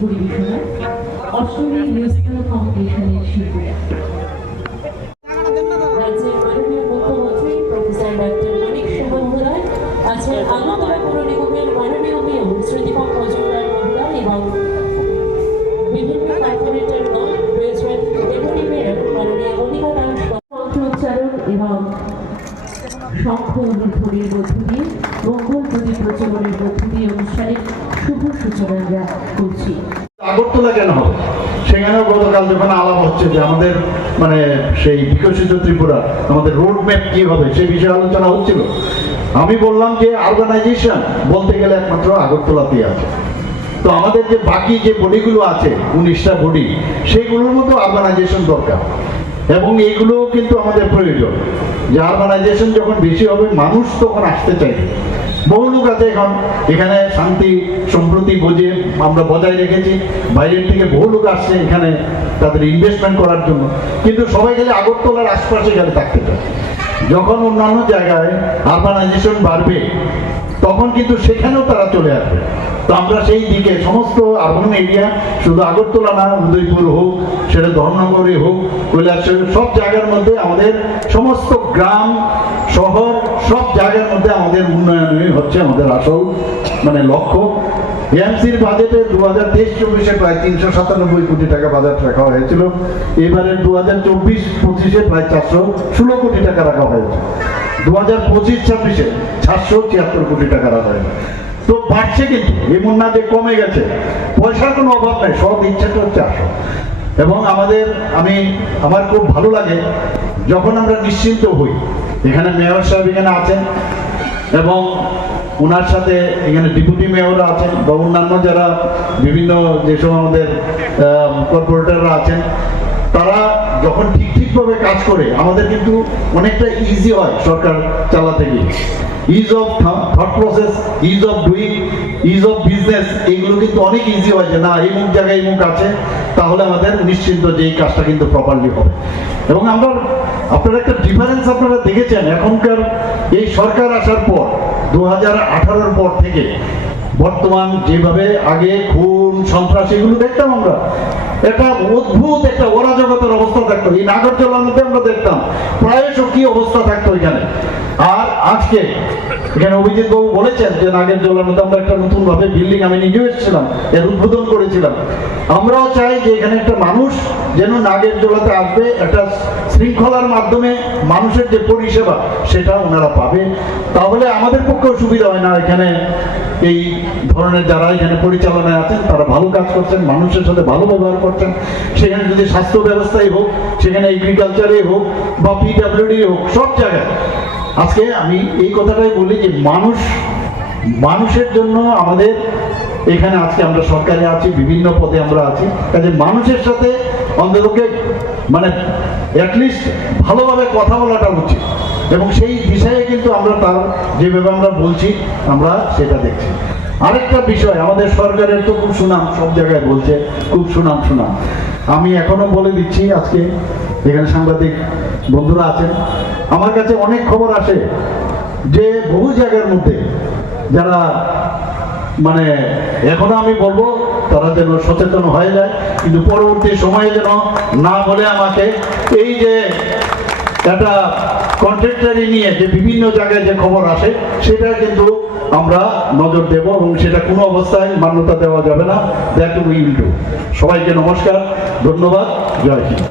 পরিবেশনায় Ashtami musical কম্পিটিশনের শিল্পীরা রাজ্যের মাননীয় মুখ্যমন্ত্রী প্রফেসর ডক্টর মানিক সাহা মহোদয় আছেন আগরতলা পৌর নিগমের মাননীয় মেয়র শ্রীদীপক মজুমদার মহোদয় এবং বিভিন্ন কর্পোরেটরগণ রয়েছেন ডেপুটি মেয়র মাননীয় অনিকা দাস মন্ত্রোচ্চারণ এবং শঙ্খ ধ্বনির মধ্য দিয়ে মঙ্গল প্রদীপ প্রচলনের মধ্য দিয়ে অনুষ্ঠানের শুভ সূচনা আমরা করছি। আগরতলা কেন হবে? সেখানেও গতকাল যখন আলাপ হচ্ছে যে আমাদের মানে সেই বিকশিত ত্রিপুরা আমাদের রোড ম্যাপ কি হবে সেই বিষয়ে আলোচনা হচ্ছিল। আমি বললাম যে আরবানাইজেশন বলতে গেলে একমাত্র আগরতলাতেই আছে। তো আমাদের যে বাকি যে বডিগুলো আছে 19টা বডি, সেইগুলোর মতো আরবানাইজেশন দরকার এবং এইগুলো কিন্তু আমাদের প্রয়োজন। যে আরবানাইজেশন যখন বেশি হবে মানুষ তখন আসতে চাইবে। বহু লোক আছে এখন এখানে শান্তি সম্প্রতি আমরা বজায় রেখেছি, বাইরের থেকে বহু লোক আসছে এখানে তাদের ইনভেস্টমেন্ট করার জন্য, কিন্তু সবাই গেলে আগরতলার আশপাশে গেলে থাকতে চায়। যখন অন্যান্য জায়গায় আরবানাইজেশন বাড়বে তখন কিন্তু সেখানেও তারা চলে আসবে। তো আমরা সেই দিকে সমস্ত আরবান এরিয়া, শুধু আগরতলা না, উদয়পুর হোক, সেটা ধর্মনগরে হোক, কৈলাসহর, সব জায়গার মধ্যে আমাদের সমস্ত গ্রাম শহর সব জায়গার মধ্যে আমাদের উন্নয়নই হচ্ছে আমাদের আসল মানে লক্ষ্য। এএমসির বাজেটে 2023-24 প্রায় 397 কোটি টাকা বাজেট রাখা হয়েছিল। এবারে 2024-25 প্রায় 416 কোটি টাকা রাখা হয়েছে। 2025-26 776 কোটি টাকা রাখা হয়েছে। তো বাড়ছে, কিন্তু এমন না যে কমে গেছে। পয়সার কোনো অভাব নেই, সব ইচ্ছাটা হচ্ছে আসো। এবং আমার খুব ভালো লাগে যখন আমরা নিশ্চিন্ত হই। এখানে মেয়র সাহেব এখানে আছেন এবং ওনার সাথে এখানে ডেপুটি মেয়ররা আছেন বা অন্যান্য যারা বিভিন্ন যেসব আমাদের কর্পোরেটররা আছেন, তারা যখন ঠিকভাবে কাজ করে আমাদের কিন্তু অনেকটা ইজি হয় সরকার চালাতে গিয়ে। Is of thought process, is of doing, is of business, এইগুলো কিন্তু অনেক ইজি হয় যে না এই মুখ জায়গায় এই মুখ আছে, তাহলে আমাদের নিশ্চিন্ত যে এই কাজটা কিন্তু প্রপারলি হবে। এবং আপনারা একটা ডিফারেন্স আপনারা দেখেছেন এখনকার এই সরকার আসার পর 2018-র পর থেকে বর্তমান যেভাবে আগে খুন সন্ত্রাস এগুলো দেখতাম আমরা, একটা অদ্ভুত একটা অরাজকতার অবস্থা থাকতো। এই নাগরজলার মধ্যে আমরা দেখতাম প্রায়শ কি অবস্থা থাকতো এখানে। আর আজকে এখানে অভিজিৎ বাবু বলেছেন যে নাগরজলার মধ্যে আমরা একটা নতুন ভাবে বিল্ডিং, আমি নিজেও এসেছিলাম, এর উদ্বোধন করেছিলাম। আমরাও চাই যে এখানে একটা মানুষ যেন নাগরজলাতে আসবে, একটা শৃঙ্খলার মাধ্যমে মানুষের যে পরিষেবা সেটা ওনারা পাবে। তাহলে আমাদের পক্ষেও সুবিধা হয় না, এখানে এই ধরনের যারা এখানে পরিচালনায় আছেন তারা ভালো কাজ করছেন, মানুষের সাথে ভালো ব্যবহার করছেন। সেখানে যদি স্বাস্থ্য ব্যবস্থাই হোক, সেখানে এগ্রিকালচারে হোক বা পিডব্লিউডি হোক, সব জায়গায় আজকে আমি এই কথাটাই বলি যে মানুষের জন্য আমাদের এখানে আজকে আমরা সরকারে আছি, বিভিন্ন পদে আমরা আছি, কাজে মানুষের সাথে অন্ততকে মানে অ্যাটলিস্ট ভালোভাবে কথা বলাটা উচিত। এবং সেই বিষয়ে কিন্তু আমরা তার যেভাবে আমরা বলছি আমরা সেটা দেখছি। আরেকটা বিষয়, আমাদের সরকারের তো খুব সুনাম, সব জায়গায় বলছে খুব সুনাম। আমি এখনো বলে দিচ্ছি, আজকে এখানে সাংবাদিক বন্ধুরা আছেন, আমার কাছে অনেক খবর আসে যে বহু জায়গার মধ্যে যারা মানে এখনো আমি বলবো তারা যেন সচেতন হয়ে যায়, কিন্তু পরবর্তী সময়ে যেন না বলে আমাকে এই যে একটা কন্ট্রাক্টরি নিয়ে যে বিভিন্ন জায়গায় যে খবর আসে সেটা কিন্তু আমরা নজর দেব এবং সেটা কোনো অবস্থায় মান্যতা দেওয়া যাবে না। That will do. সবাইকে নমস্কার, ধন্যবাদ, জয় হিন্দ।